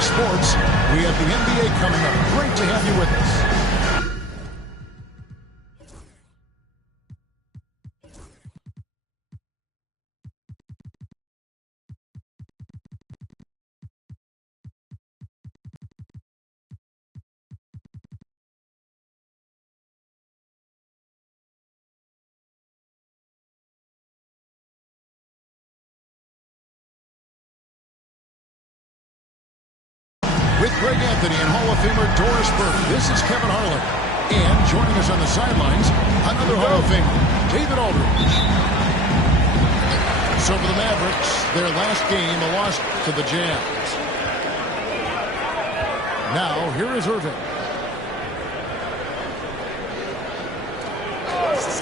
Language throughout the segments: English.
Sports, we have the NBA coming up. Great to have you with us. With Greg Anthony and Hall of Famer Doris Burke, this is Kevin Harlan. And joining us on the sidelines, another Hall of Famer, David Aldridge. So for the Mavericks, their last game, a loss to the Jazz. Now, here is Irving.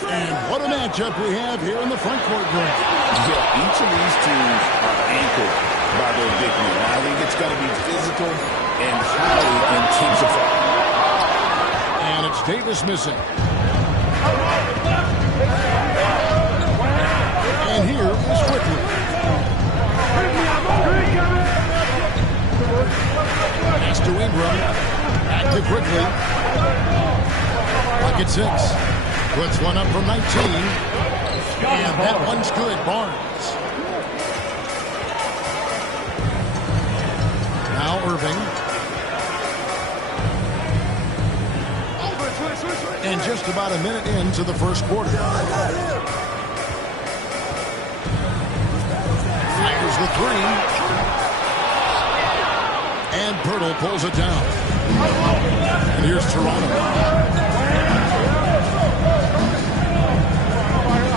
And what a matchup we have here in the front court, Greg. Yeah, each of these teams are anchored by their big men. I think it's going to be physical and highly intensified. And it's Davis missing. And here is Quickly. Pass to Ingram. Back to Quickly. Pocket 6. Puts one up from 19. And that one's good. Barnes. Now Irving. And just about a minute into the first quarter. Fires the three. And Pirtle pulls it down. And here's Toronto.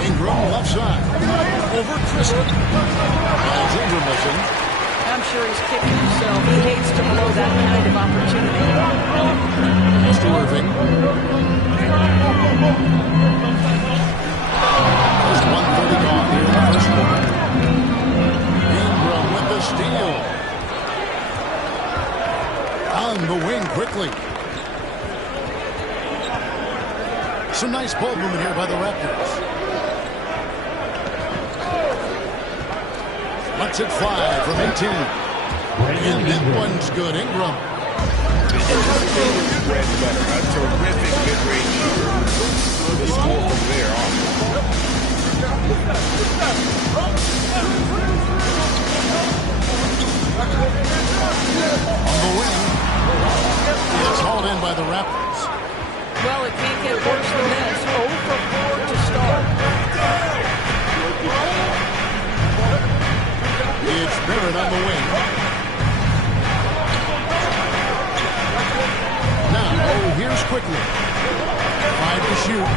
Ingram left side. Over Christie. And Ingram missing. I'm sure he's kicking himself. He hates to blow that kind of opportunity. Pass to Irving. There's 1:30 gone here in the first quarter. Ingram with the steal. On the wing quickly. Some nice ball movement here by the Raptors. Lets it fly from 18. And that one's good. Ingram. A terrific mid-range shooter. The score from there on. On the wing. It's hauled in by the Raptors. Well, it can't get worse than this. 0 for 4 to start. It's Barrett on the wing. Now, here's Quickly. 5 to shoot.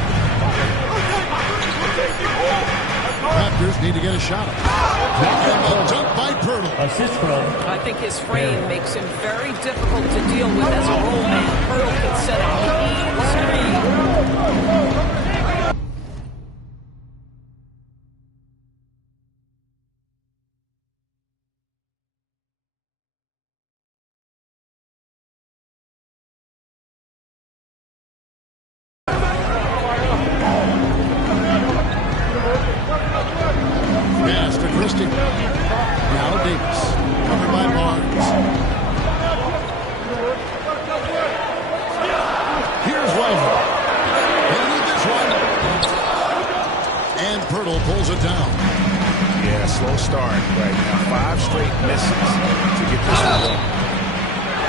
Raptors need to get a shot. And a dunk by Pirtle. Assist from. I think his frame makes him very difficult to deal with as a roll man. Pirtle can set a clean screen. Pass to Christie. Now Davis. Covered by Barnes. Here's Wyman. They need this one. And Pirtle pulls it down. Yeah, slow start right now. 5 straight misses to get this one going.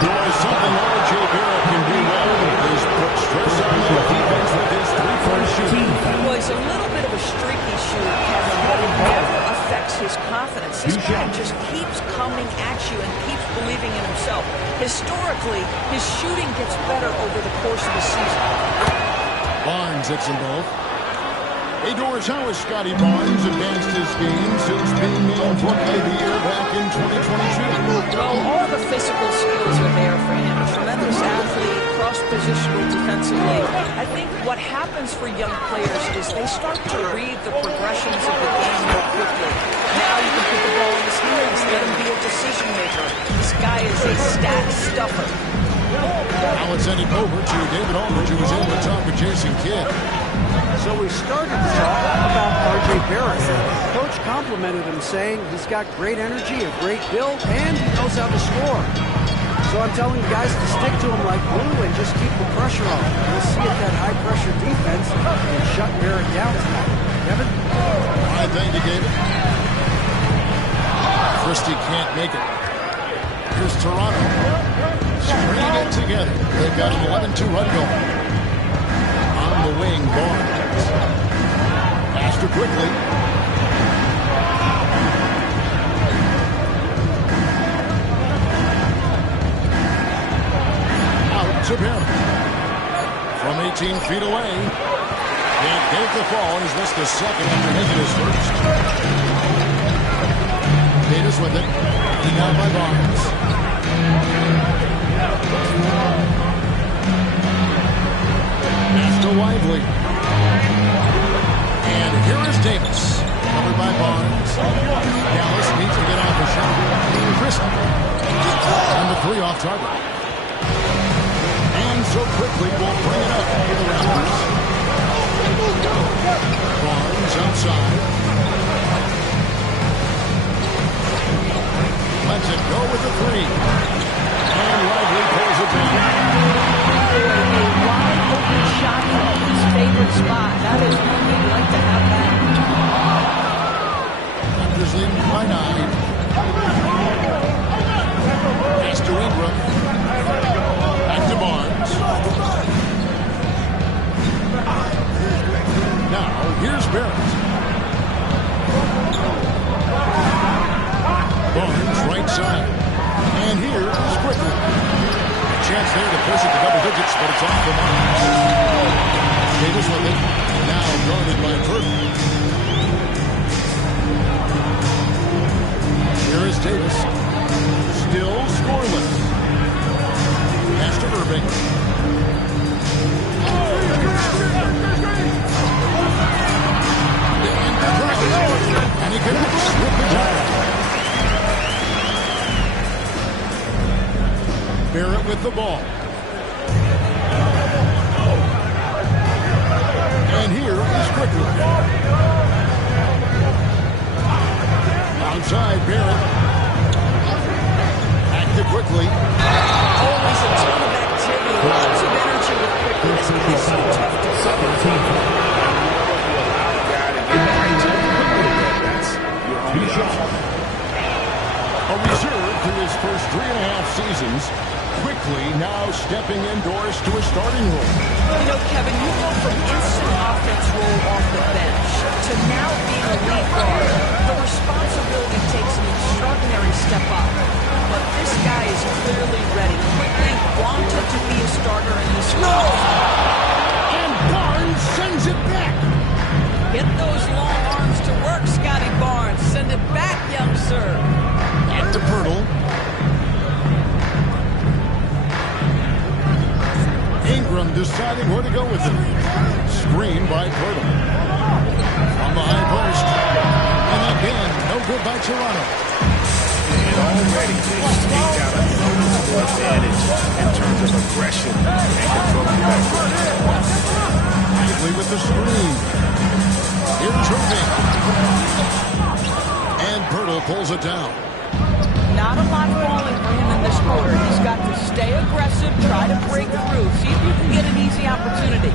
There's something R.J. Barrett can do well. He's put stress on the defense with his 3-point shooting. Well, he's a little bit of a streaky shooter, Kevin, but it never affects his confidence. This guy just keeps coming at you and keeps believing in himself. Historically, his shooting gets better over the course of the season. Barnes hits them both. Hey, Doris, how has Scotty Barnes advanced his game since being named Rookie of the Year back in 2022? Well, all the physical skills are there for him. Tremendous athlete, cross positional defensively. I think what happens for young players is they start to read the progressions of the game more quickly. Now you can put the ball in his hands, let him be a decision maker. This guy is a stat stuffer. Now let's send it over to David Aldridge, who was able to talk with Jason Kidd. So we started to talk about R.J. Barrett. Coach complimented him, saying he's got great energy, a great build, and he knows how to score. So I'm telling you guys to stick to him like glue and just keep the pressure on. We'll see if that high-pressure defense can shut Barrett down tonight. Kevin? All right, thank you, David. Christie can't make it. Here's Toronto. Screen it together. They've got an 11-2 run going. On the wing, Barnes. Faster quickly. Out to Barrett. From 18 feet away. Can't get the fall, and he's missed the second after making his first. Davis with it. Beaten out by Barnes. Pass to Lively. And here is Davis. Covered by Barnes. Dallas needs to get off a shot. Christie. On the three off target. And so quickly will bring it up for the Raptors. Barnes outside. Lets it go with the three. And Lively pulls it down. A wide open shot from his favorite spot. That is one we'd like to have that. Raptors leading by 9. Pass to Ingram. Back to Barnes. Now, here's Barrett. Barnes, right side. And here is Quickly. A chance there to push it to double digits, but it's off the mark. Davis with it. Now guarded by Burton. Here is Davis. Still scoreless. Pass to Irving. And he connects with the tie. Barrett with the ball. And here is Quickly. Outside, Barrett. Back to Quickly. Always a ton of activity, lots of energy with Quickly. This guy's so tough to cover. A reserve to his first 3.5 seasons. Quickly now stepping indoors to a starting role. You know, Kevin, you go from instant offense role off the bench to now being a lead guard. The responsibility takes an extraordinary step up. But this guy is clearly ready. Quickly wanted to be a starter in this role. And Barnes sends it back. Get those long arms to work, Scotty Barnes. Send it back, young sir. Back to Pirtle. Ingram deciding where to go with it. Screen by Pirtle. On the high post. And again, no good by Toronto. And already they've sneaked out a noticeable advantage in terms of aggression and controlling the backcourt. Lively with the screen. Here's Irving. And Pirtle pulls it down. Not a lot falling for him in this quarter. He's got to stay aggressive, try to break through, see if you can get an easy opportunity.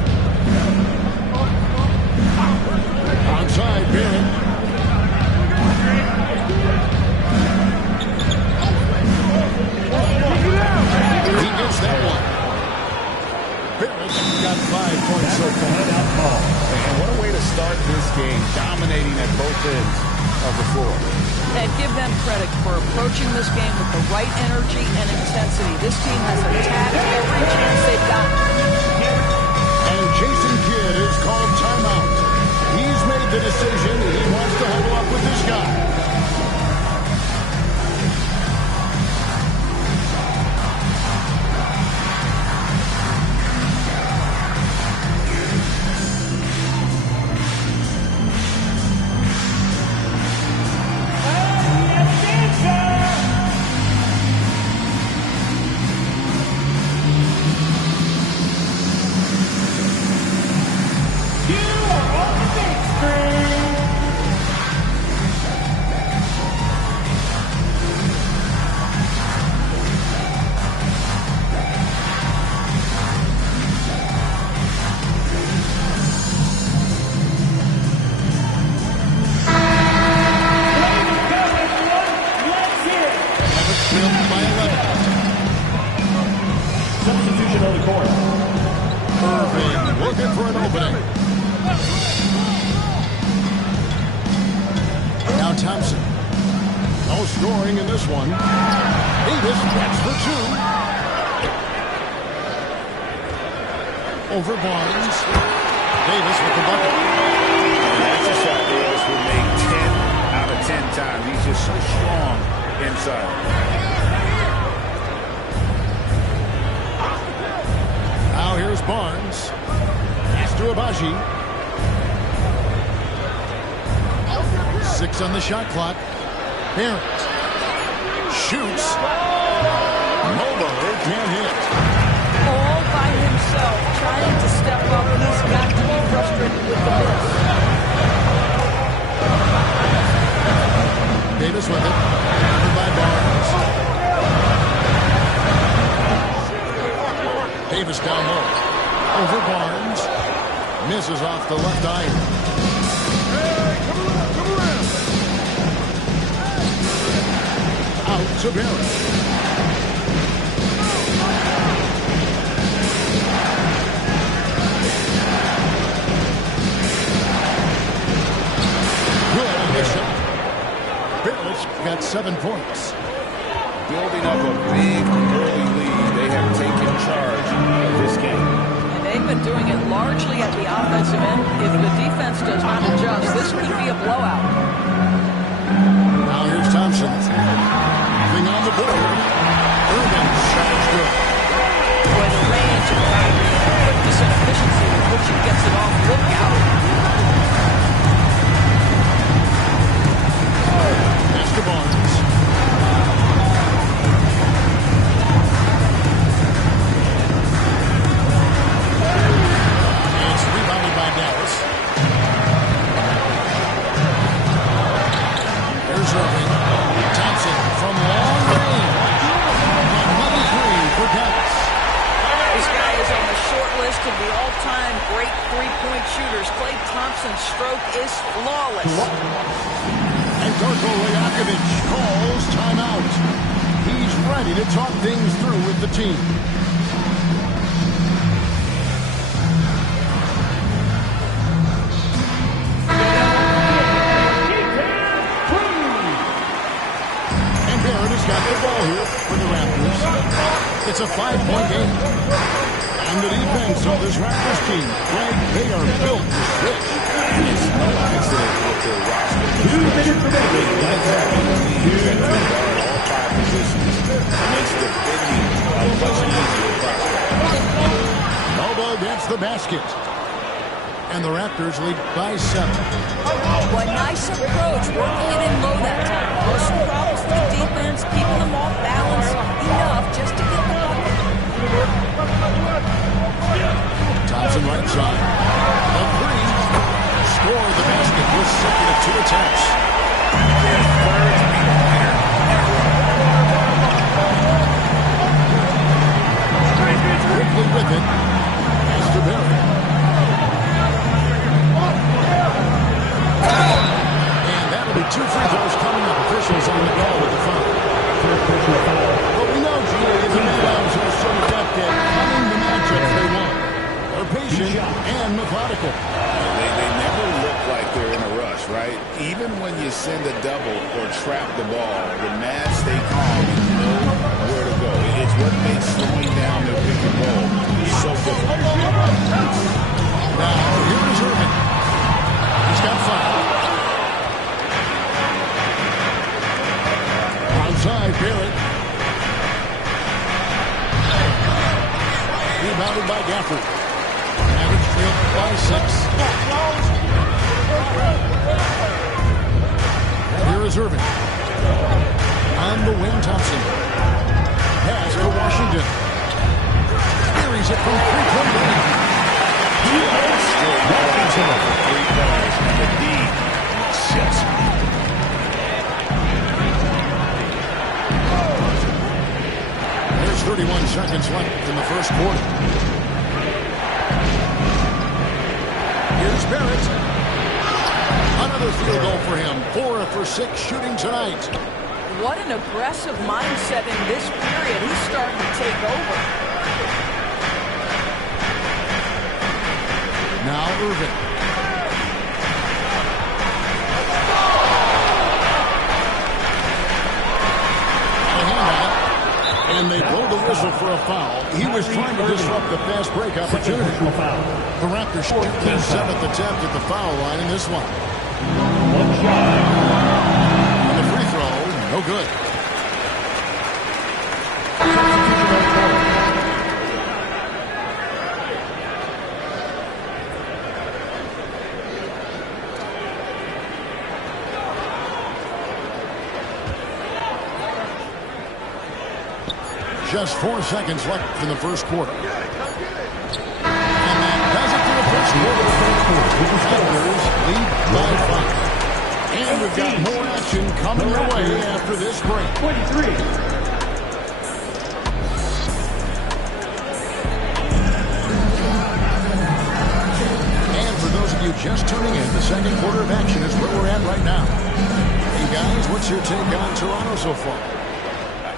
Outside, Barrett. He gets that one. Barrett's got 5 points so far. And what a way to start this game, dominating at both ends of the floor. And give them credit for approaching this game with the right energy and intensity. This team has attacked every chance they've got. And Jason Kidd is called timeout. He's made the decision that he wants to huddle up with this guy. opening. Now Thompson. No scoring in this one. Davis gets for two. Over Barnes. Davis with the bucket. And that's a shot Davis will make 10 out of 10 times. He's just so strong inside. Now here's Barnes. Pass to Abaji. 6 on the shot clock. Barrett shoots. Moeller can't hit. All by himself, trying to step up. He's got to be frustrated with the miss. Davis with it. Covered by Barnes. Davis down low. Over Barnes. Misses off the left iron. Out to Barrett. Good on the shot. Barrett's got 7 points. Building up a big early lead. They have taken charge of this game. And they've been doing it largely at the offensive end. If the defense does not adjust, this could be a blowout. Now here's Thompson. Thing on the board. Irvin's shot is good. Boy, the range of Kyrie and the quickness and efficiency with which he gets it off. Look out. Pass to Barnes. It's rebounded by Dallas. Here's Irving. Thompson from long range. Another three for Dallas. This guy is on the short list of the all-time great three-point shooters. Klay Thompson's stroke is flawless. And Darko Rajakovic calls timeout. He's ready to talk things through with the team. And Barrett has got the ball here for the Raptors. It's a 5-point game. And the defense of this Raptors team, Greg, they are built to switch. It's no accident with their roster construction. They like having leads that can guard all 5 positions. It makes defending a much easier process. Bobo gets the basket. And the Raptors lead by 7. What nice approach, working it in low that time. Caused some problems for the defense, keeping them off balance enough just to get the bucket. Thompson right side. A three. Score the basket with second of 2 attempts. Quickly with it. Pass to Barrett. And that'll be 2 free throws coming up. Officials on the call with the foul. But we know, Gene, the Mavs are so adept at running the matchups they want. They're patient and methodical. They never look like they're in a rush, right? Even when you send a double or trap the ball, the Mavs stay calm and know where to go. It's what makes slowing down their pick and roll so difficult. Now, here is Irving. He's got 5. Outside, Barrett. Rebounded by Gafford. Average trail by 6. Here is Irving. On the wing, Thompson. Pass to Washington. Carries it from 3-point range. Still going for 3 pointers, and the D just There's 31 seconds left in the first quarter. Here's Barrett. Another field goal for him. 4 for 6 shooting tonight. What an aggressive mindset in this period. He's starting to take over. Now Irving. And they blow the whistle for a foul. He was trying to disrupt the fast break opportunity. The Raptors shoot their 7th attempt at the foul line in this one. And the free throw, no good. Just 4 seconds left in the first quarter. And that does it for the first quarter. The Raptors lead by 5. And we've got more action coming our way after this break. 23. And for those of you just tuning in, the second quarter of action is where we're at right now. Hey guys, what's your take on Toronto so far?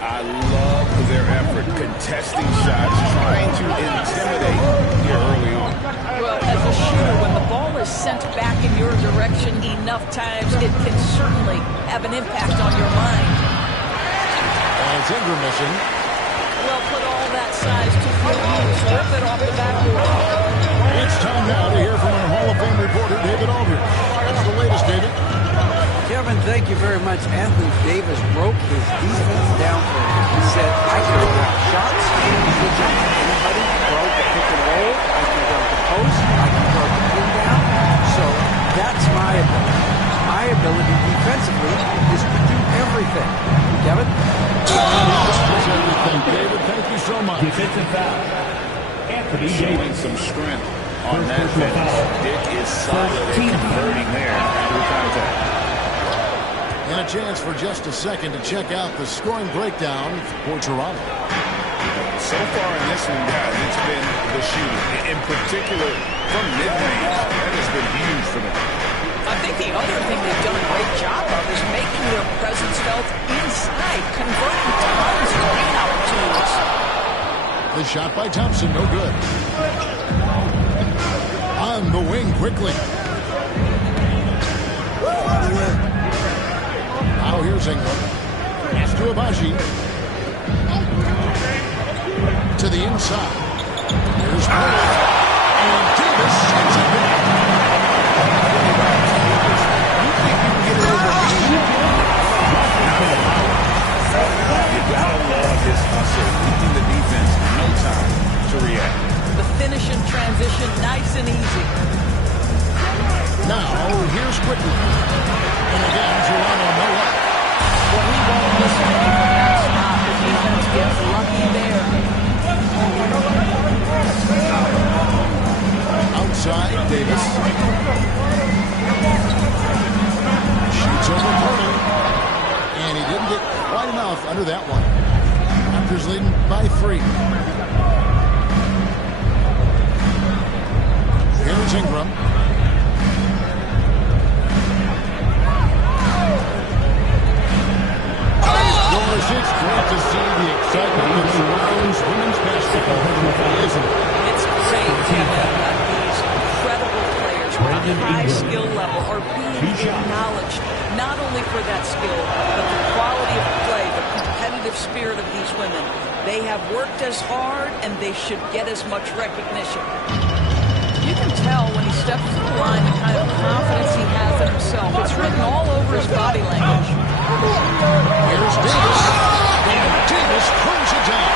I love their effort, contesting shots, trying to intimidate here early on. Well, as a shooter, when the ball is sent back in your direction enough times, it can certainly have an impact on your mind. And it's Ingram missing. Well, put all that size to good use. Rip it off the backboard. It's time now to hear from our Hall of Fame reporter, David Aldridge. That's the latest, David. Kevin, thank you very much. Anthony Davis broke his defense down for him. He said, I can block shots, I can switch on anybody, guard the pick and roll, I can guard the post, I can guard the pin down. So that's my ability. My ability defensively is to do everything. Kevin? Everything, David. Thank you so much. Defensive foul. Anthony Showing Davis. some strength on that finish. Dick is solid at converting there through contact. And a chance for just a second to check out the scoring breakdown for Toronto. So far in this one, guys, it's been the shooting. In particular, from mid-range, that has been huge for them. I think the other thing they've done a great job of is making their presence felt inside, converting tons of lane opportunities. The shot by Thompson, no good. On the wing quickly. Now here's Ingram. Pass to Abaji. To the inside. Here's Miller. And Davis sends it back. You think you can get it over me? You gotta love his hustle, keeping the defense no time to react. The finish and transition, nice and easy. Now here's Quickly. And again, Toronto no up. Well, he won't miss him from that spot. The defense gets lucky there. Outside, Davis. Shoots over Purtle. And he didn't get quite enough under that one. Raptors leading by 3. Here's Ingram. It's great to see the excitement that surrounds women's basketball, isn't it? It's great, Kevin, that these incredible players with a high skill level are being acknowledged, not only for that skill, but the quality of play, the competitive spirit of these women. They have worked as hard, and they should get as much recognition. You can tell when he steps to the line the kind of confidence he has in himself. It's written all over his body language. Here's Davis. And Davis throws it down.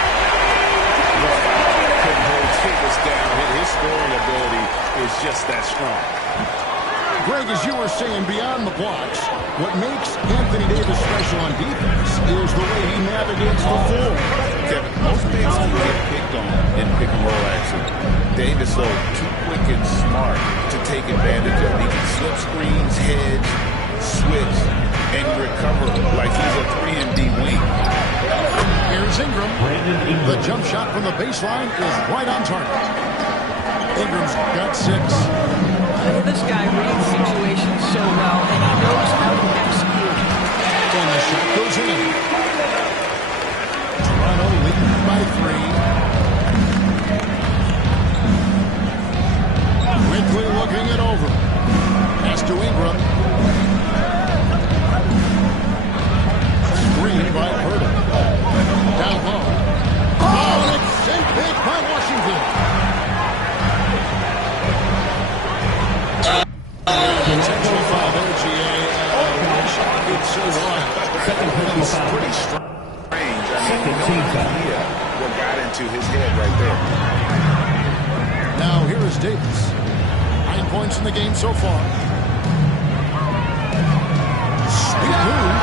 Couldn't hold Davis down. His scoring ability is just that strong. Greg, as you were saying, beyond the blocks, what makes Anthony Davis special on defense is the way he navigates the floor. Kevin, most bigs can get picked on in pick and roll action. Davis, though, too quick and smart to take advantage of. He can slip screens, hedge, switch, and recover like he's a 3-and-D wing. Here's Ingram. The jump shot from the baseline is right on target. Ingram's got 6. This guy reads situations so well, and he knows how to execute. And the shot goes in. Toronto leading by 3. Quickly looking it over. Pass to Ingram. Screen by Purtle. Down low. Oh, and it's sent back by Washington. Intentional foul there, GA. Wish I could say why. Second personal foul. Pretty strange. I mean, Second no team foul. idea what got into his head right there. Now here is Davis. 9 points in the game so far. Sweet move.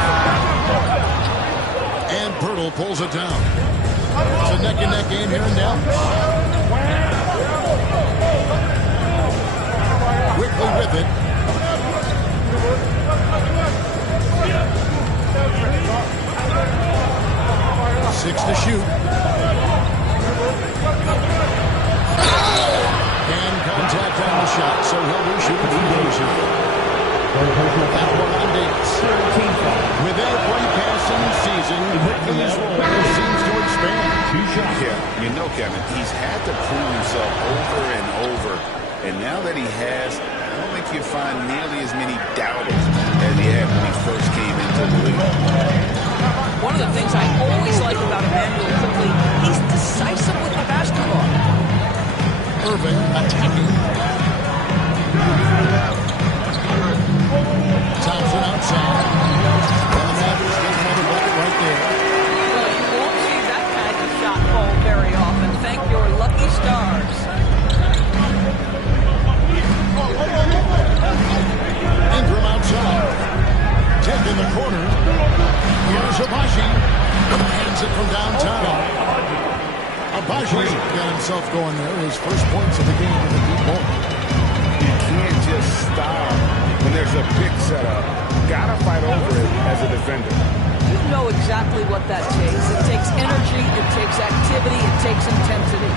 And Purtle pulls it down. It's a neck-and-neck game here in Dallas. Quickly with it. 6 to shoot. And contact on the shot, so he'll be shooting from closer. That one on Davis. With every passing season, his role seems to expand. Yeah, you know, Kevin, he's had to prove himself over and over. And now that he has, I don't think you find nearly as many doubters as he had when he first came into the league. One of the things I always like about Emmanuel Quickly, he's decisive with the basketball. Irving attacking. Thompson outside. And the Mavericks get another bucket right there. Well, you won't see that kind of shot fall very often. Thank your lucky stars. Ingram outside. Tip in the corner. Here's Abaji. Hands it from downtown. Abaji got himself going there. His first points of the game in the deep ball. You can't just stop when there's a pick set up. Gotta fight over it as a defender. You know exactly what that takes. It takes energy, it takes activity, it takes intensity.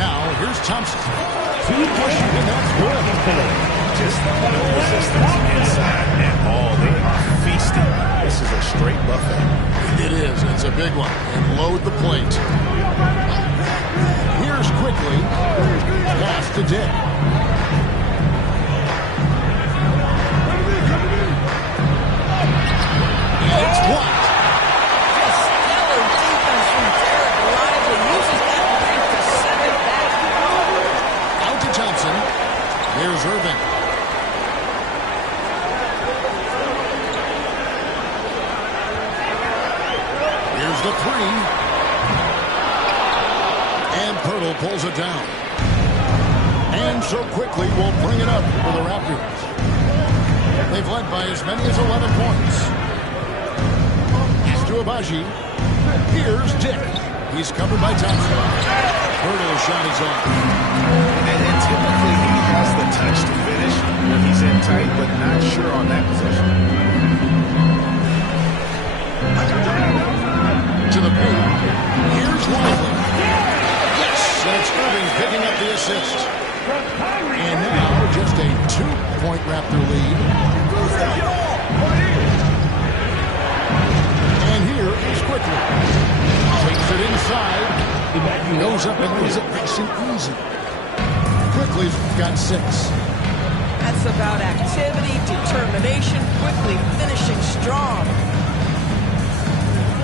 Now, here's Thompson. Washington, That's good. Just no resistance inside at all. They are feasting. This is a straight buffet. It is. It's a big one. And load the plate. Here's Quickly. Pass to Dick. It's blocked. Just stellar defense from Derek Lively. Uses that length to set it back. Out to Thompson. Here's Irving. Here's the three. And Purtle pulls it down. And so Quickly will bring it up for the Raptors. They've led by as many as 11 points. Pass to Abaji. Here's Dick. He's covered by Thompson. Purtle's shot is off. And typically he has the touch to finish when he's in tight, but not sure on that possession. To the paint. Here's Lively. Yes, that's Irving picking up the assist. And now just a 2-point Raptor lead. And here is Quickly. Takes it inside. Goes up and lays it nice and easy. Quickly's got 6. That's about activity, determination, Quickly finishing strong.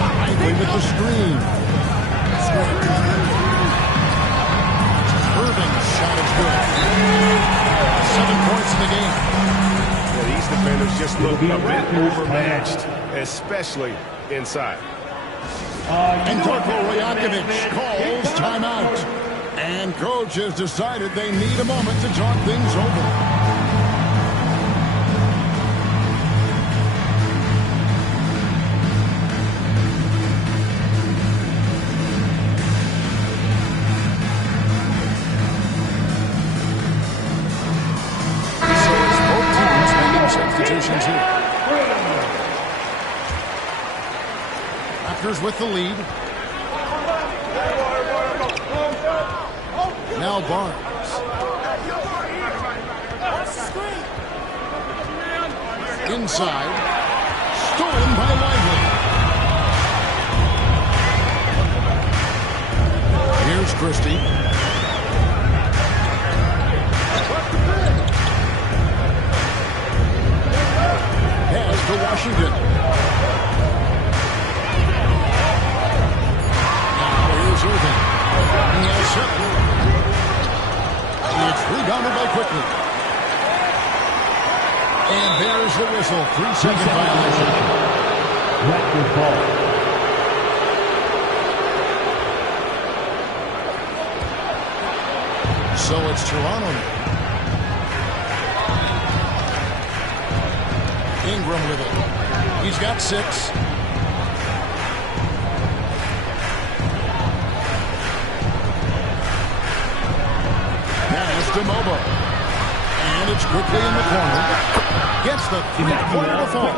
Lively with the screen. Irving's shot is good. 7 points in the game. Yeah, these defenders just look a bit overmatched, especially inside. And Darko Rajakovic calls timeout. And coach has decided they need a moment to talk things over. Substitutions here. Raptors with the lead. Now Barnes. Inside. Stolen by Lively. Here's Christie. There's the whistle. 3-second violation. Raptors ball. So it's Toronto. Ingram with it. He's got 6. Pass to Mobo. And it's quickly in the corner. Gets the three-pointer to fall.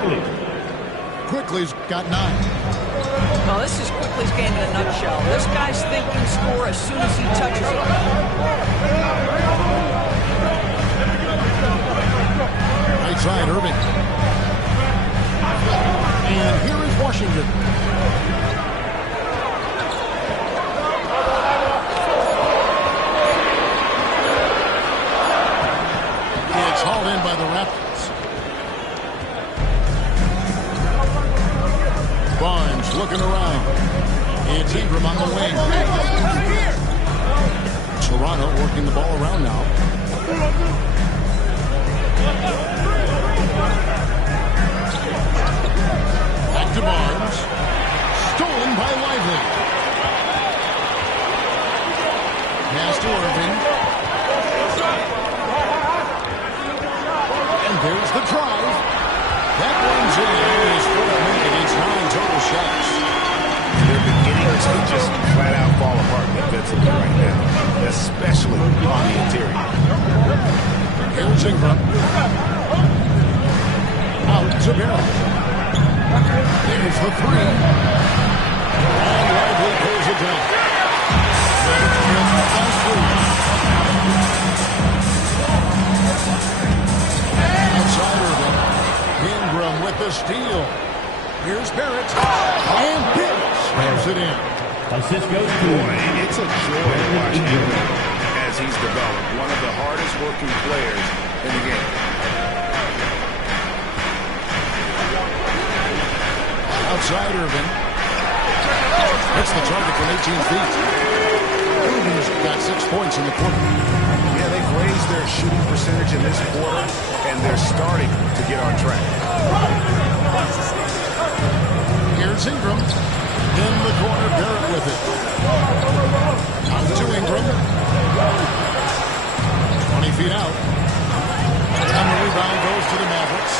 Quickly's got 9. Well, this is Quickly's game in a nutshell. This guy's thinking score as soon as he touches it. Right side, Irving. And here is Washington. It's hauled in by the Raptors. Barnes looking around. It's Ingram on the wing. Toronto working the ball around now. Back to Barnes. Stolen by Lively. Pass to Irving. And there's the drive. That one's in. He's 4 against 9 total shots. They're beginning to just flat out fall apart defensively right now, especially on the interior. Here's Ingram. Out to Barrett. There's the 3. And Lively pulls it down. Outside Irving. Ingram with the steal. Here's Barrett. And Barrett slams it in. Assist goes to It's a joy to watch him as he's developed. One of the hardest working players in the game. Outside Irving. Hits the target from 18 feet. Irving's got 6 points in the quarter. Yeah, they've raised their shooting percentage in this quarter, and they're starting to get on track. Here's Ingram. In the corner, Barrett with it. Out to Ingram. 20 feet out. And the rebound goes to the Mavericks.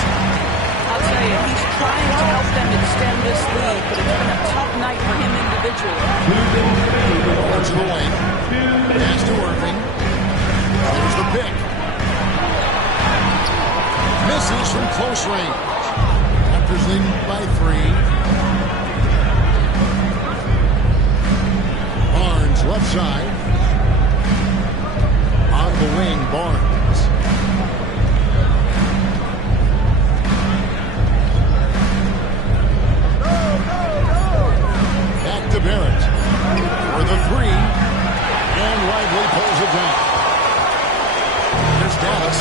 I'll tell you, he's trying to help them extend this lead, but it's been a tough night for him individually. Over to the wing. Pass to Irving. There's the pick. Misses from close range. Raptors leading by 3. Barnes left side. On the wing, Barnes. Back to Barrett. For the 3. And Lively pulls it down. There's Dallas.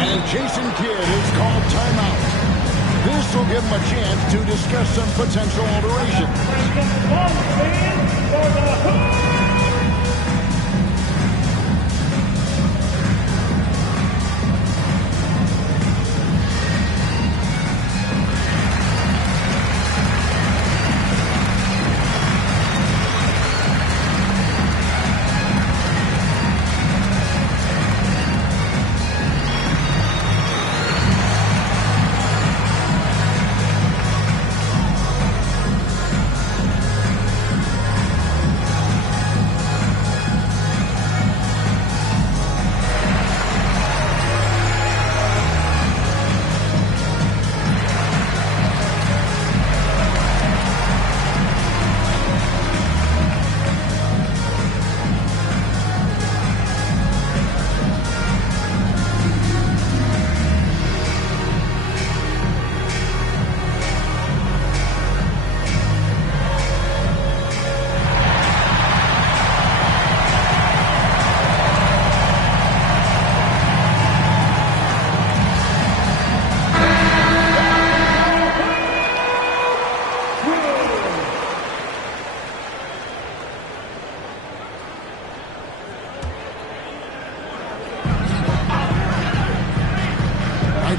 And Jason Kidd is called timeout. This will give him a chance to discuss some potential alterations.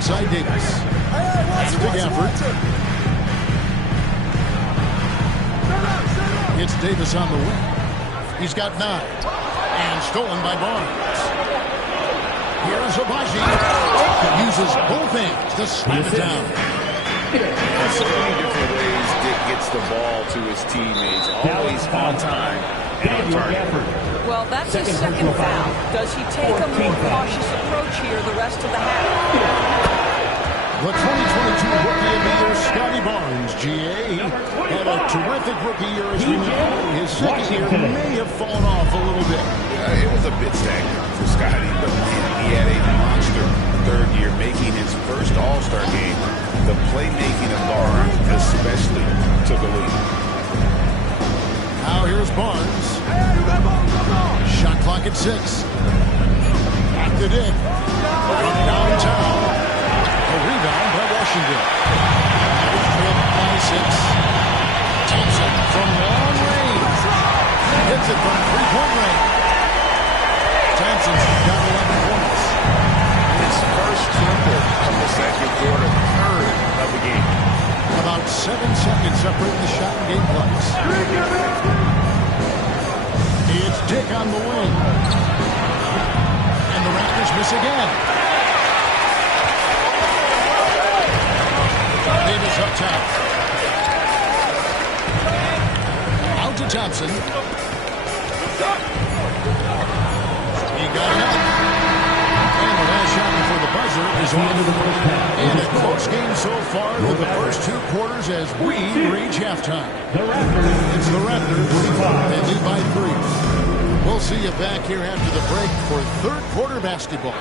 right side, Davis. Pass to Gafford. It's Davis on the wing. He's got 9. And stolen by Barnes. Here's Abaji. Uses both hands to slam it down. There's so many different ways Dick gets the ball to his teammates. Always on time and on target. Well, that's his second foul. Does he take a more cautious approach here the rest of the half? The 2022 Rookie of the Year, Scotty Barnes, GA, had a terrific rookie year as we know. His second year may have fallen off a little bit. It was a bit stagnant for Scotty, but man, he had a monster third year, making his first All-Star game. The playmaking of Barnes especially took a lead. Now here's Barnes. Shot clock at 6. Back to Dick. From downtown. A rebound by Washington. Trail by 6. Thompson from long range. Hits it from three-point range. Thompson's got 11 points. His first triple of the second quarter, third of the game. About 7 seconds separating the shot and game clocks. It's Dick on the wing. And the Raptors miss again. Davis up top. Out to Thompson. He got it up. And the last shot before the buzzer is on to the first half. And a close game so far with the first 2 quarters as we reach halftime. It's the Raptors. They lead by 3. We'll see you back here after the break for third quarter basketball.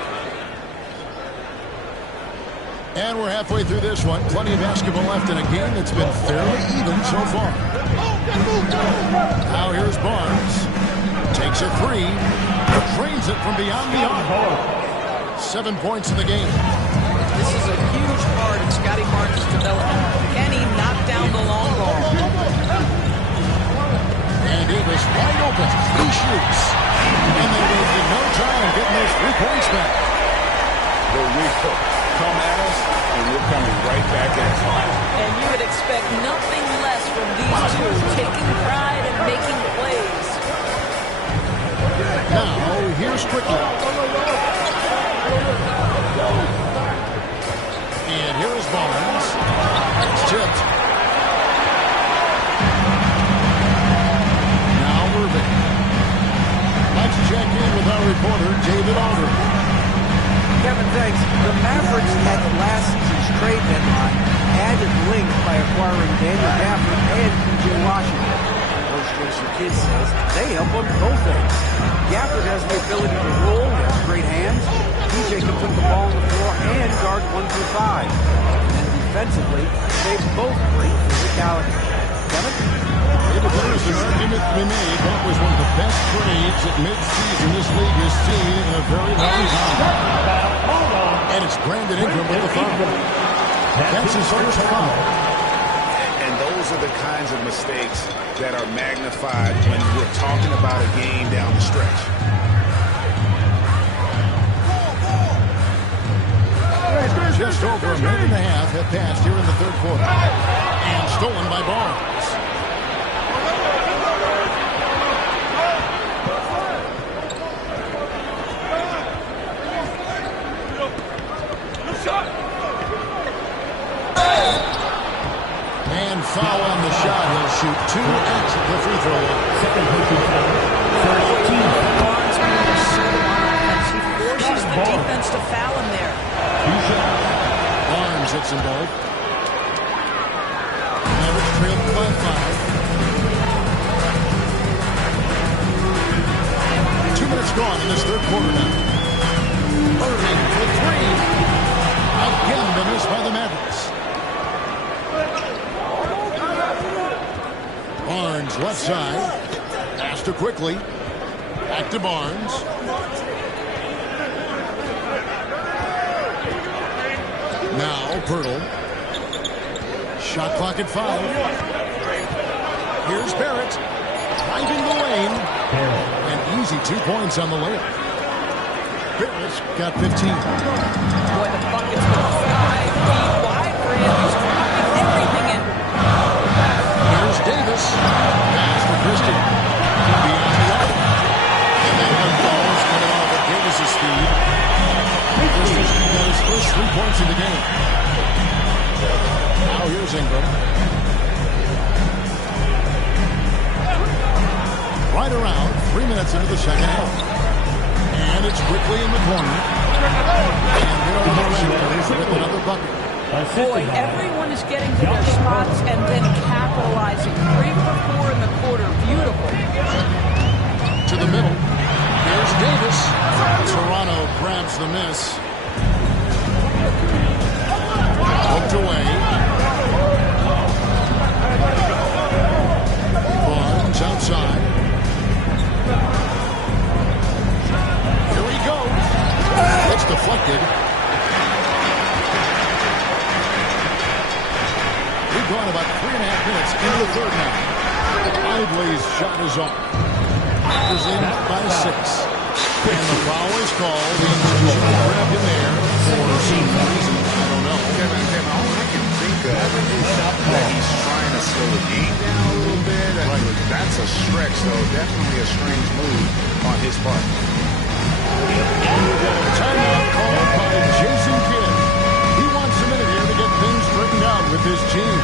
And we're halfway through this one. Plenty of basketball left in a game that's been fairly even so far. Now here's Barnes. Takes a 3. Drains it from beyond the arc. 7 points in the game. This is a huge part of Scotty Barnes' development. Can he knock down the long ball? And Davis wide open. He shoots. And they wasted no time getting those 3 points back. The wheel come at us, and we're coming right back at you. And you would expect nothing less from these two, taking pride and making plays. Now, here's Quickly. And here is Barnes. It's tipped. Now Irving. Let's check in with our reporter, David Aldridge. Kevin, thanks. The Mavericks at last season's trade deadline added length by acquiring Daniel Gafford and P.J. Washington. Coach Jason Kidd says they help on both ends. Gafford has the ability to roll, he has great hands. P.J. can put the ball on the floor and guard 1 through 5. And defensively, they both bring physicality. Kevin? There's an argument to be made. That was one of the best trades at midseason this league has seen in a very long time. And it's Brandon Ingram with the foul. That's his first foul. And those are the kinds of mistakes that are magnified when we're talking about a game down the stretch. Just over a minute and a half have passed here in the third quarter. And stolen by Barnes. And foul on the shot. He'll shoot 2 at the free throw line. Barnes being assertive on offense. He forces the defense to foul him there. Barnes hits them both. Mavericks trail by 5. 2 minutes gone in this third quarter now. Irving for 3. Again, the miss by the Mavericks. Barnes left side. Pass to Quickly. Back to Barnes. Now Pirtle. Shot clock at 5. Here's Barrett. Driving the lane. An easy 2 points on the layup. Barrett's got 15. Boy, the bucket's been feet wide for him. He's dropping everything in. Here's Davis. Pass to Christie. Beyond the arc. And they have balls coming off of Davis' speed. Christie's got his first 3 points in the game. Now here's Ingram. Right around 3 minutes into the second half. And it's quickly in the corner. And here are the Raptors with another bucket. Boy, everyone is getting to their spots and then capitalizing. 3 for 4 in the quarter. Beautiful. To the middle. Here's Davis. Toronto grabs the miss. Hooked away. Barnes outside. Here he goes. It's deflected. We've gone about 3.5 minutes into the third now. Lively's shot is off. Is in by 6. And the foul is called. The intentional grab in there for some reason. I don't know. Kevin, all I can think of is that he's trying to slow the game down a little bit. That's a stretch, though. Definitely a strange move on his part. And we've got a timeout called by Jason Kidd. He wants a minute here to get things straightened out with his team.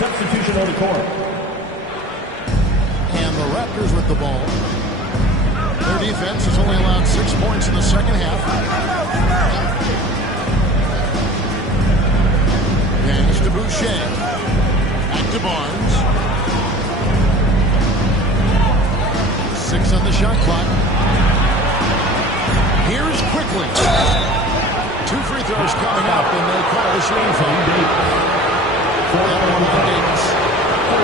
Substitution on the court. And the Raptors with the ball. Their defense has only allowed 6 points in the second half. Pass to Boucher. Back to Barnes. 6 on the shot clock. Here's quickly. 2 free throws coming up, and they call the shooting foul. That one on Davis.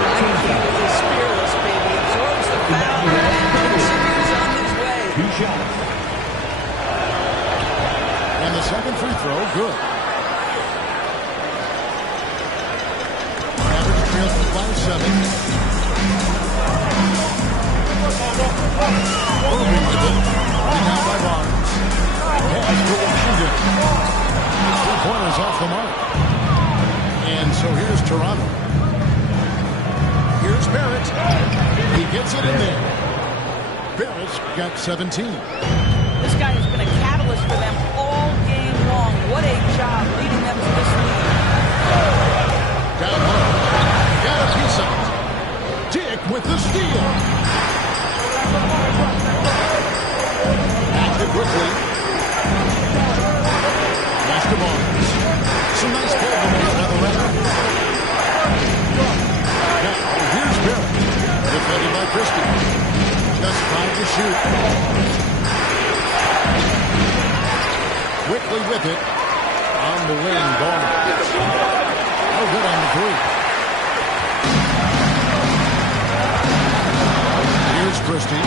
Is fearless, baby. Absorbs the foul and continues on his way. 2 shots. And the second free throw, good. Mavericks trail by 7. Irving with it. And now by Barnes. Pass to Washington. 3-pointers off the mark. And so here's Toronto. Here's Barrett. He gets it in there. Barrett's got 17. This guy has been a catalyst for them all game long. What a job leading them to this lead. Down low. Got a piece of it. Dick with the steal. Active quickly. Pass to Barnes. Some nice ball movement by the Raptors. Now, here's Barrett. Defended by Christie. Just 5 to shoot. Quickly with it. On the wing, Barnes. No good on the 3. Here's Christie.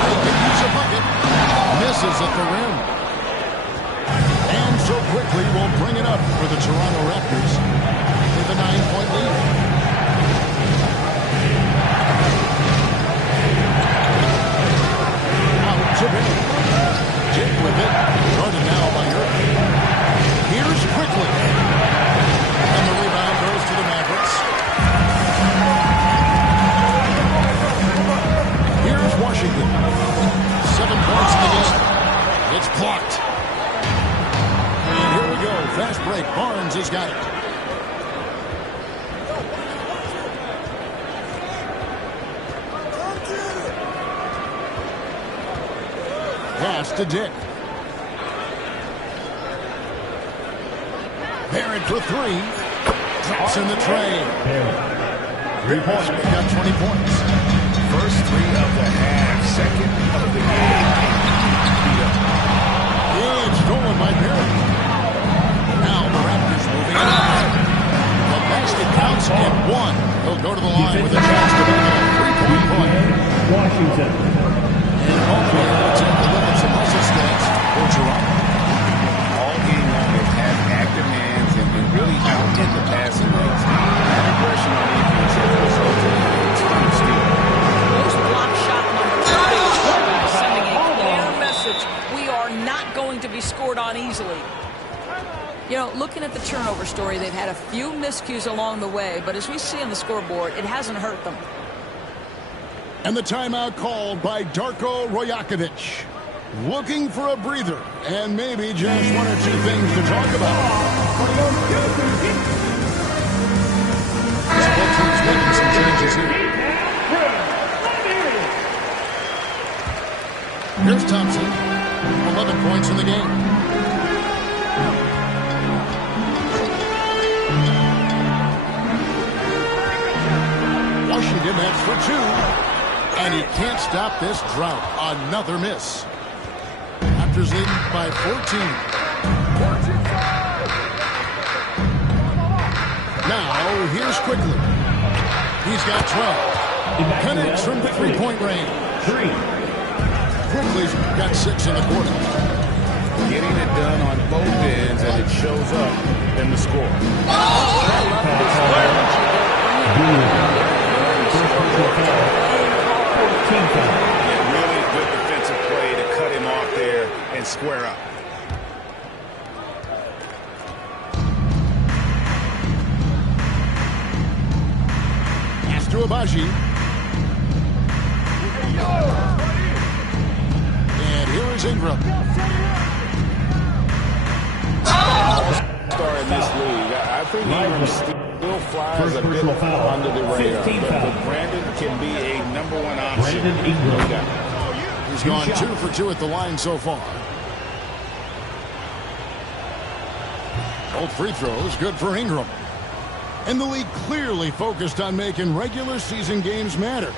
They can use a bucket. Misses at the rim. And so quickly we'll bring it up for the Toronto Raptors with a 9-point lead. Out to Bill. Dick with it. Guarded now by Irving. Here's quickly. And the rebound goes to the Mavericks. Here's Washington. 7 points in the game. It's blocked. And here we go. Fast break. Barnes has got it. Pass to Dick. Barrett for 3. Drops in the tray. Raptors got 20 points. First three of the half, second of the game. It's stolen by Barrett. Now the Raptors moving it up. The basket counts and one. He'll go to the line with a chance to make it a three-point play. Washington. And hopefully will take the limits of muscle stance for Toronto. All game long, they've had active hands and been really out in the passing lanes. That aggression on defense has resulted in a ton of steals. Those block shot numbers are big, guys, sending a clear message. We are not going to be scored on easily. You know, looking at the turnover story, they've had a few miscues along the way, but as we see on the scoreboard, it hasn't hurt them. And the timeout called by Darko Rajakovic. Looking for a breather and maybe just one or two things to talk about. Both teams making some changes here. Here's Thompson. 11 points in the game. Washington heads for two. And he can't stop this drought. Another miss. Raptors leading by 14. Now, here's Quickly. He's got 12. Connects from the three-point range. Quickly's got 6 in the quarter. Getting it done on both ends, and it shows up in the score. Really good defensive play to cut him off there and square up. Pass to Abaji. And here is Ingram. Star in this league, I think Ingram still flies a bit under the radar. But Brandon can be a #1 option. Brandon Ingram. He's gone 2 for 2 at the line so far. Both free throws good for Ingram. And the league clearly focused on making regular season games matter.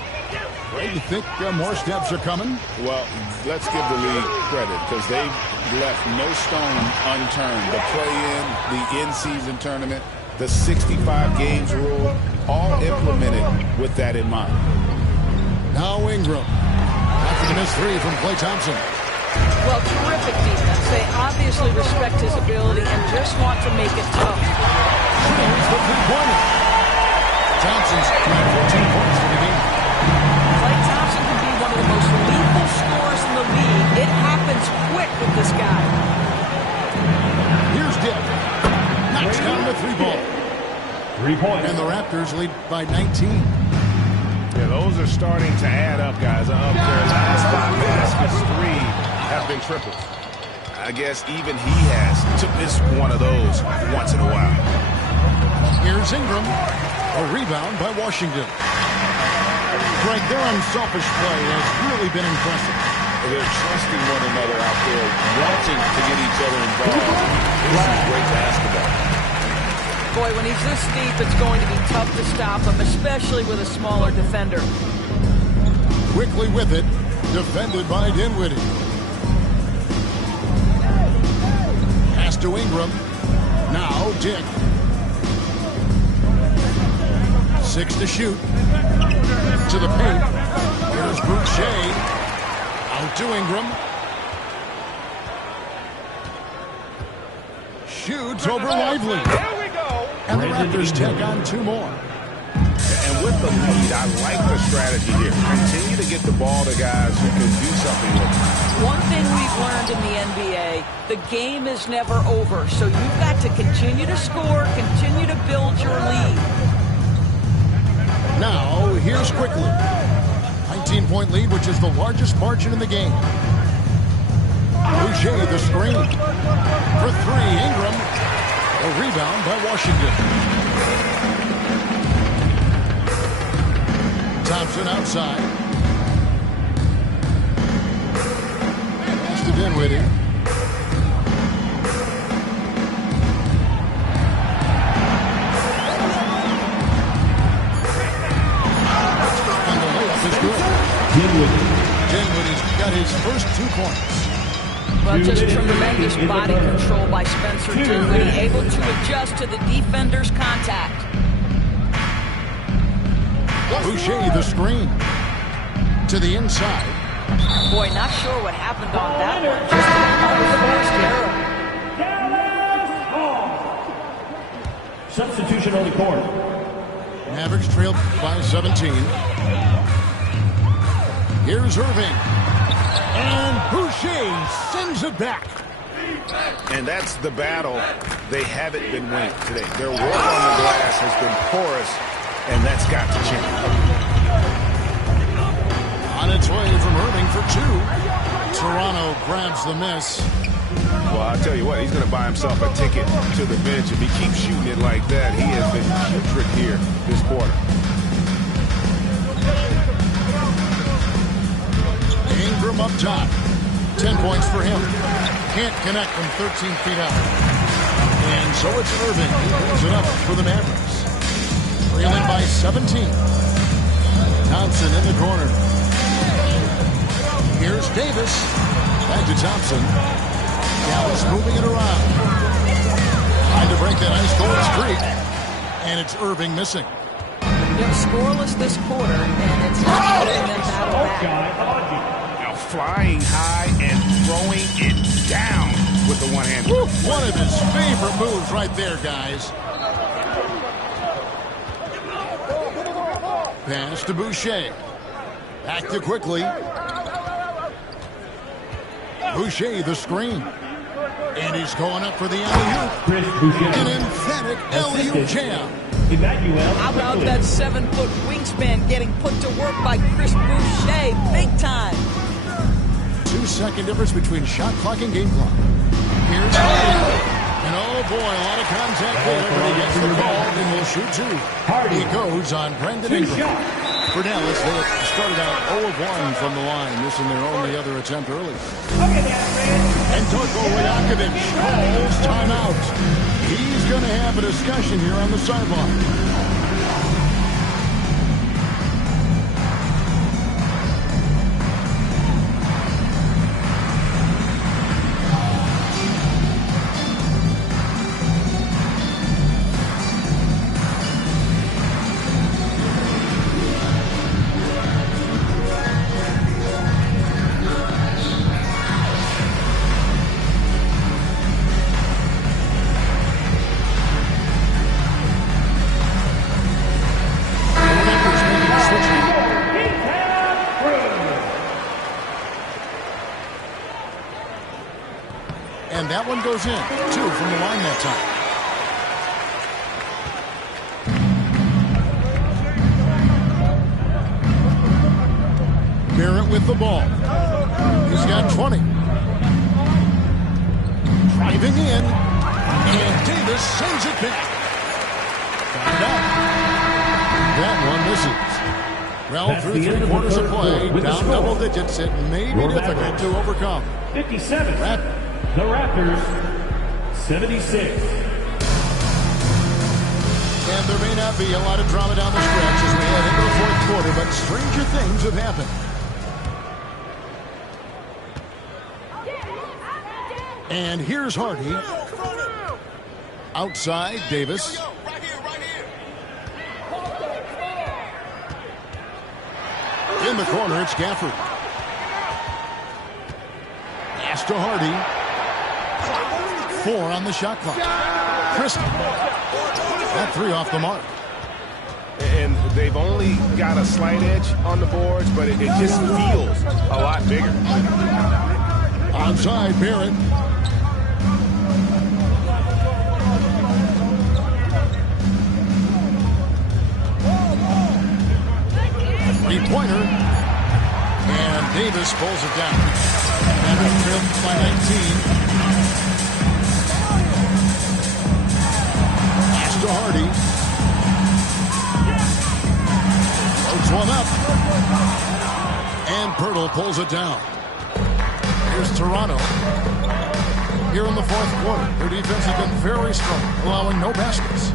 Ray, you think more steps are coming? Well, let's give the league credit because they've left no stone unturned. The play-in, the in-season tournament, the 65 games rule, all implemented with that in mind. Now Ingram. After the missed three from Klay Thompson. Well, terrific defense. They obviously respect his ability and just want to make it tough. Here's the three-pointer. Thompson's got 14 points for the game. Klay Thompson can be one of the most lethal scorers in the league. It happens quick with this guy. Here's Dick. Knocks down the three ball. 3 points. And the Raptors lead by 19. Yeah, those are starting to add up, guys. Up their last 5 baskets, 3 have been triples. I guess even he has to miss one of those once in a while. Here's Ingram. A rebound by Washington. Greg, their unselfish play has really been impressive. They're trusting one another out there, wanting to get each other involved. This is great basketball. Boy, when he's this deep, it's going to be tough to stop him, especially with a smaller defender. Quickly with it, defended by Dinwiddie. Pass to Ingram. Now Dick. 6 to shoot. To the paint. Here's Boucher. Out to Ingram. Shoots over Lively. And the Raptors take on 2 more. And with the lead, I like the strategy here. Continue to get the ball to guys who can do something with it. One thing we've learned in the NBA, the game is never over. So you've got to continue to score, continue to build your lead. Now, here's Quickly. 19-point lead, which is the largest margin in the game. Boucher, the screen. For 3, Ingram. A rebound by Washington. Thompson outside. Pass to Dinwiddie. just tremendous body control by Spencer Dinwiddie, able to adjust to the defender's contact. Boucher the screen. To the inside. Boy, not sure what happened on that one. Just an unforced error. Substitution on the court. Mavericks trailed by 17. Here's Irving. And Boucher sends it back. And that's the battle they haven't been winning today. Their work on the glass has been porous, and that's got to change. On its way from Irving for two. Toronto grabs the miss. Well, I'll tell you what, he's going to buy himself a ticket to the bench. If he keeps shooting it like that, he has been putrid here this quarter. Ingram up top. 10 points for him. Can't connect from 13 feet out. And so it's Irving who brings it up for the Mavericks. Trailing by 17. Thompson in the corner. Here's Davis. Back to Thompson. Dallas moving it around. Trying to break that ice cold streak. And it's Irving missing. Yep, scoreless this quarter, and it's not letting them battle back. Now flying high and throwing it down with the one hand. One of his favorite moves right there, guys. Pass to Boucher. Back to quickly. Boucher the screen. And he's going up for the alley-oop. An emphatic alley-oop jam. How about that 7-foot wingspan getting put to work by Chris Boucher? Big time. 2-second difference between shot clock and game clock. Here's Hardy. And oh boy, a lot of contact there, but he gets the call and will shoot two. He goes on Brandon Ingram. For Dallas, they had started out 0-of-1 from the line, missing their only other attempt early. And Turko Rajakovic calls timeout. He's going to have a discussion here on the sideline. And that one goes in. 2 from the line that time. Barrett with the ball. He's got 20. Driving in. And Davis sends it back. Got it up. That one misses. Well, That's through 3 quarters of play, down double digits, it may be difficult to overcome. 57. The Raptors, 76. And there may not be a lot of drama down the stretch as we head into the fourth quarter, but stranger things have happened. And here's Hardy. Outside, Davis. In the corner, it's Gafford. Pass to Hardy. 4 on the shot clock. Christie. That 3 off the mark. And they've only got a slight edge on the boards, but it just feels a lot bigger. Onside, Barrett. Three-pointer. And Davis pulls it down. Mavericks trailed by 19. Pass to Hardy. Floats one up. And Pirtle pulls it down. Here's Toronto. Here in the fourth quarter, their defense has been very strong, allowing no baskets.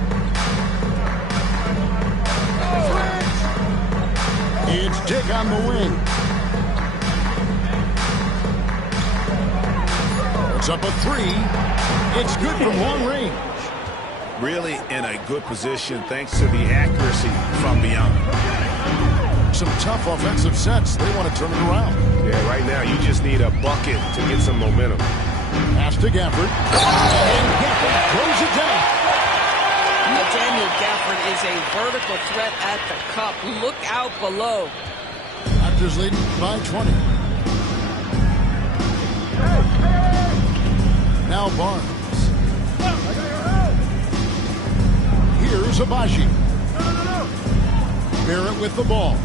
It's Jake on the wing. puts up a three. It's good from long range. Really in a good position thanks to the accuracy from beyond. Some tough offensive sets. They want to turn it around. Yeah, right now you just need a bucket to get some momentum. Pass to Gafford. And Gafford throws it down. Daniel Gafford is a vertical threat at the cup. Look out below. Raptors leading by 20. Now Barnes. Here's Abaji. Barrett with the ball.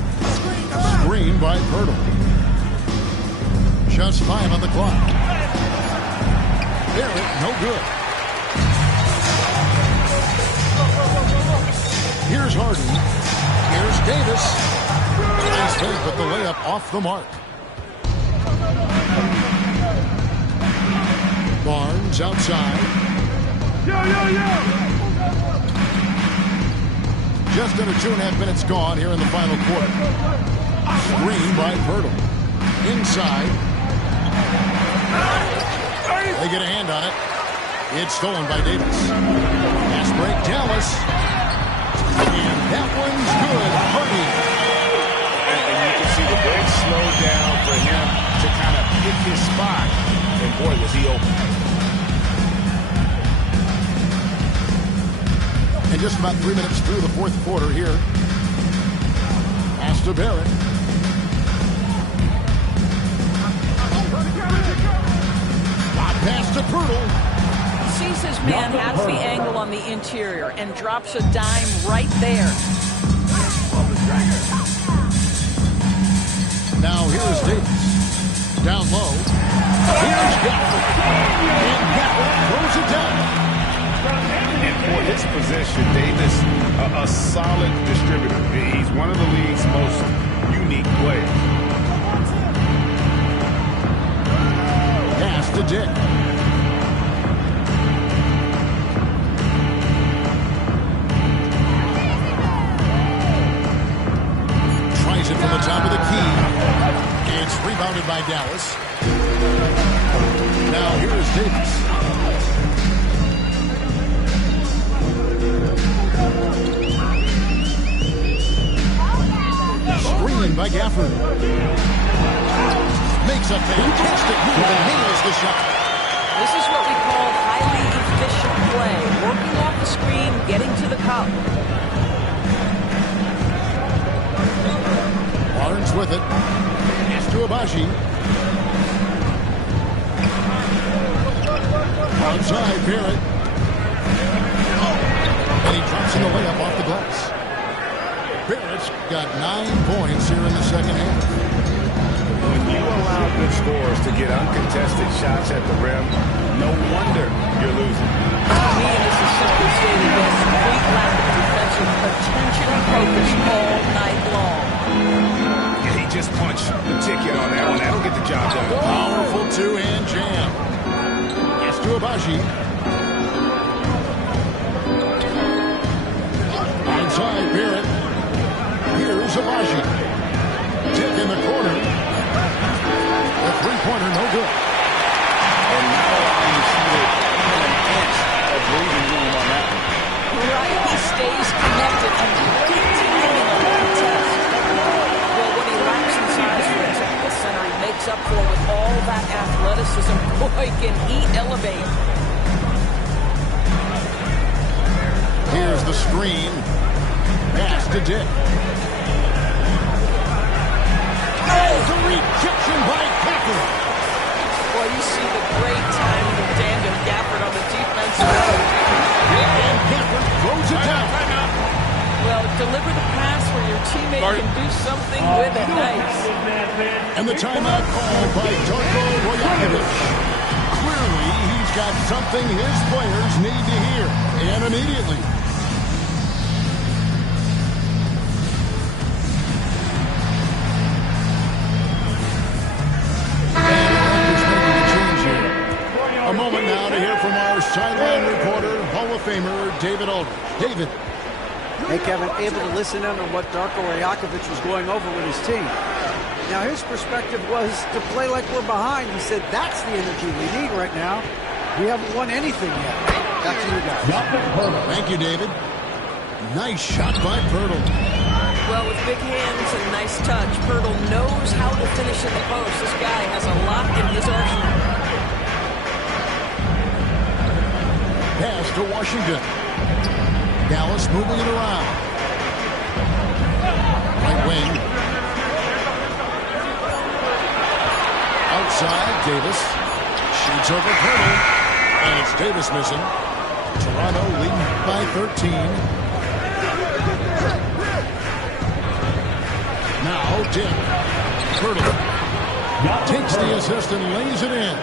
Screen by Pirtle. Just 5 on the clock. Barrett, no good. Here's Harden. Here's Davis. Nice fake, but the layup off the mark. Barnes outside. Just under 2.5 minutes gone here in the final quarter. Screen by Pirtle. Inside. They get a hand on it. It's stolen by Davis. Pass break, Dallas. And that one's good. Hardy. And you can see the break slowed down for him to kind of pick his spot. And boy, was he open. And just about 3 minutes through the fourth quarter here. Pass to Barrett. Pass to Pirtle. Sees his man, has the angle on the interior, and drops a dime right there. Now here's Davis. Down low. Here's Gafford. And Gafford throws it down. And for his position, Davis, a solid distributor. He's one of the league's most unique players. Pass to Dick. Tries it from the top of the key. It's rebounded by Dallas. Now here's Davis. Screen by Gafford. Makes a fantastic move and nails the shot. This is what we call highly efficient play. Working off the screen, getting to the cup. Barnes with it. Pass to Abaji. Outside, Barrett. And he drops in the layup off the glass. Barrett's got 9 points here in the second half. When you allow good scorers to get uncontested shots at the rim, no wonder you're losing. To me, this is simply stated as complete lack of defensive attention and focus all night long. Yeah, he just punched the ticket on that one. That'll get the job done. Powerful two-hand jam. Pass to Abaji. Inside, Barrett. Here's Abaji. Dick in the corner. A three-pointer, no good. And not allowing you to see even an inch of breathing room on that one. Right, he stays connected and great teaming in the contest. Well, what he lacks in size for a typical center, he makes up for with all that athleticism. Boy, can he elevate. Here's the screen. Pass to Dick. Oh, the rejection by Gafford. Boy, you see the great timing of Daniel Gafford on the defensive end. And Gafford throws it down. Well, deliver the pass where your teammate can do something with it. Nice. And the timeout called by Darko Rajakovic. Clearly, he's got something his players need to hear, and immediately. A moment now to hear from our sideline reporter, Hall of Famer David Aldridge. David. Hey, Kevin, able to listen in on what Darko Rajakovic was going over with his team. Now, his perspective was to play like we're behind. He said, that's the energy we need right now. We haven't won anything yet. Back to you guys. Thank you, David. Nice shot by Pirtle. Well, with big hands and nice touch, Pirtle knows how to finish in the post. This guy has a lot in his arsenal. Pass to Washington. Dallas moving it around. Right wing. Outside, Davis. Shoots over Pirtle. And it's Davis missing. Toronto leading by 13. Now, Dick. Pirtle takes the assist and lays it in.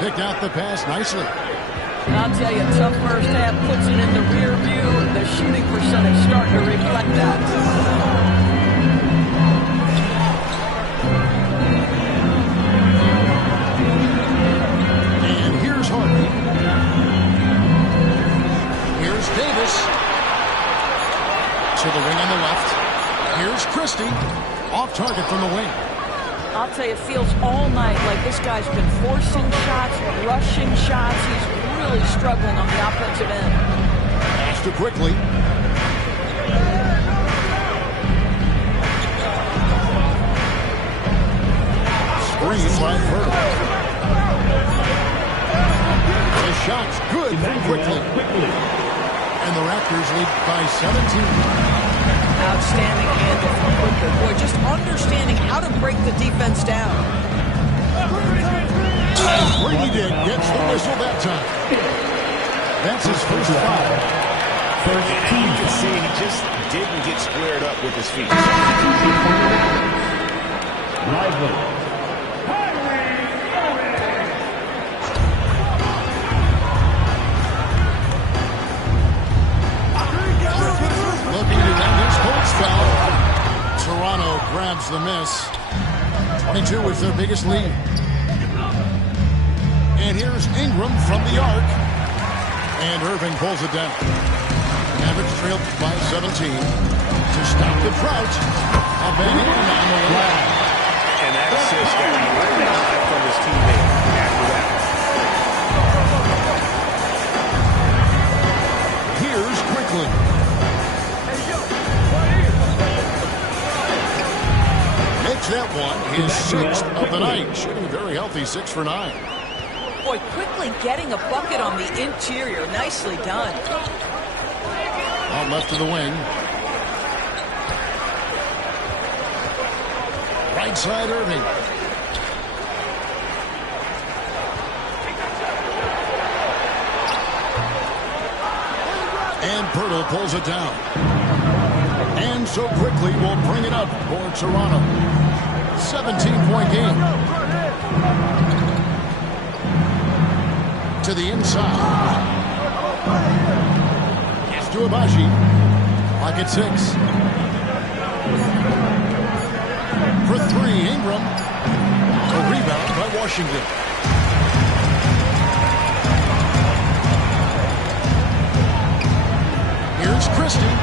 Picked out the pass nicely. I'll tell you, tough first half puts it in the rear view. The shooting percentage starting to reflect that. And here's Harvey. Here's Davis. To the wing on the left. Here's Christie. Off target from the wing. I'll tell you, it feels all night like this guy's been forcing shots, rushing shots. He's really struggling on the offensive end. Pass to quickly. Screen by Pirtle. The shot's good from quickly. And the Raptors lead by 17. Outstanding handle from Quickly. Boy, just understanding how to break the defense down. Brady did gets the whistle that time. That's his first foul. You can see he just didn't get squared up with his feet. Looking to end his cold spell. Toronto grabs the miss. 22 is their biggest lead. And here's Ingram from the arc. And Irving pulls it down. Mavericks trailed by 17. To stop the drought. A bang in on the way. And that assist got him right back from his teammate after that. Here's Quickly. Makes that one his sixth of the night. Shooting very healthy, 6 for 9. Boy, Quickly getting a bucket on the interior. Nicely done. On left to the wing. Right side, Irving. And Pirtle pulls it down. And so Quickly will bring it up for Toronto. 17-point game. To the inside. Pass to Abaji. Clock at 6. For 3, Ingram. A rebound by Washington. Here's Christie.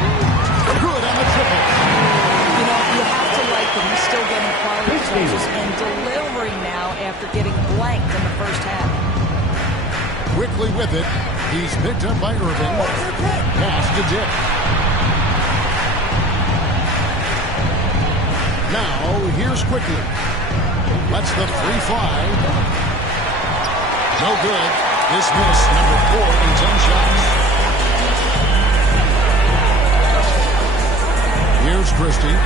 Good on the triple. You know, you have to like that he's still getting quality touches and delivering now after getting blanked in the first half. Quickly with it. He's picked up by Irving. Pass to Dick. Now, here's Quickly. Lets the free fly. No good. Dismiss, number 4 in 10 shots. Here's Christie.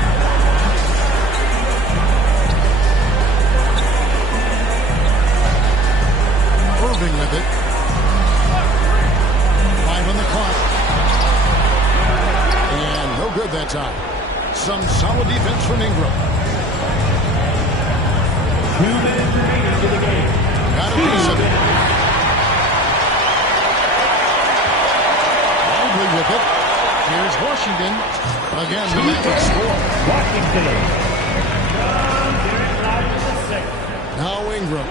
Irving with it. 5 on the clock. And no good that time. Some solid defense from Ingram. 2 minutes remaining in the game. Got a piece of it. Lively with it. Here's Washington. Again, the Mavericks score. Washington. Now Ingram.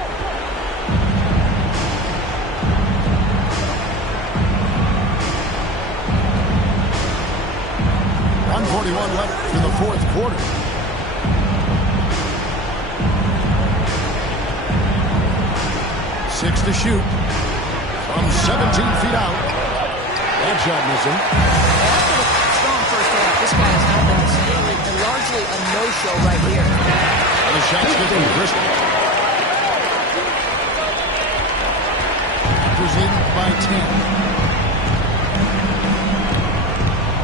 .141 left in the fourth quarter. to shoot from 17 feet out. That shot missing. After the strong first half, this guy has not been seemingly and largely a no-show right here. And the shot's good from Bristol. Raptors leading by 10.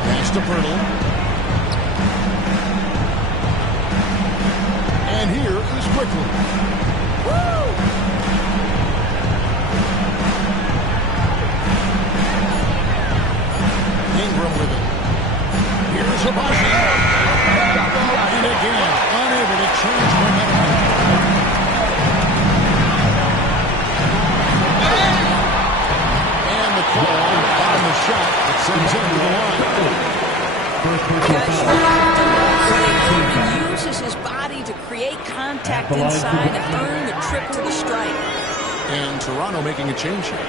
Pass to Pirtle. And here is Quickly. Woo! Ingram with it. Here's Hibachi. And again, unable to change momentum. And the call on the shot that sends him to the line. He uses his body to create contact inside and earn the trip to the stripe. And Toronto making a change here.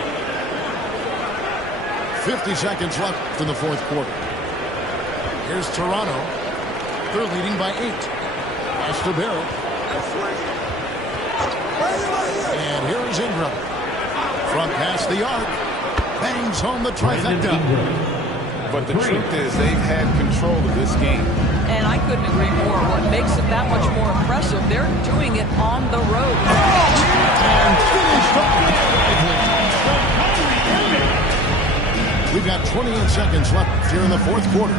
50 seconds left in the fourth quarter. Here's Toronto. They're leading by 8. Pass to Barrett. And here's Ingram. Front past the arc. Bangs home the trifecta. But the truth is they've had control of this game. And I couldn't agree more. What makes it that much more impressive, they're doing it on the road. And finished off. We've got 28 seconds left here in the fourth quarter.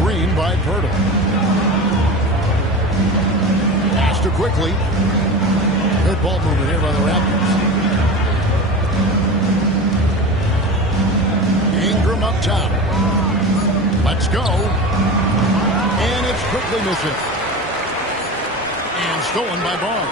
Screen by Pirtle. Pass to Quickly. Good ball movement here by the Raptors. Ingram up top. Let's go. And it's Quickly missing. And stolen by Barnes.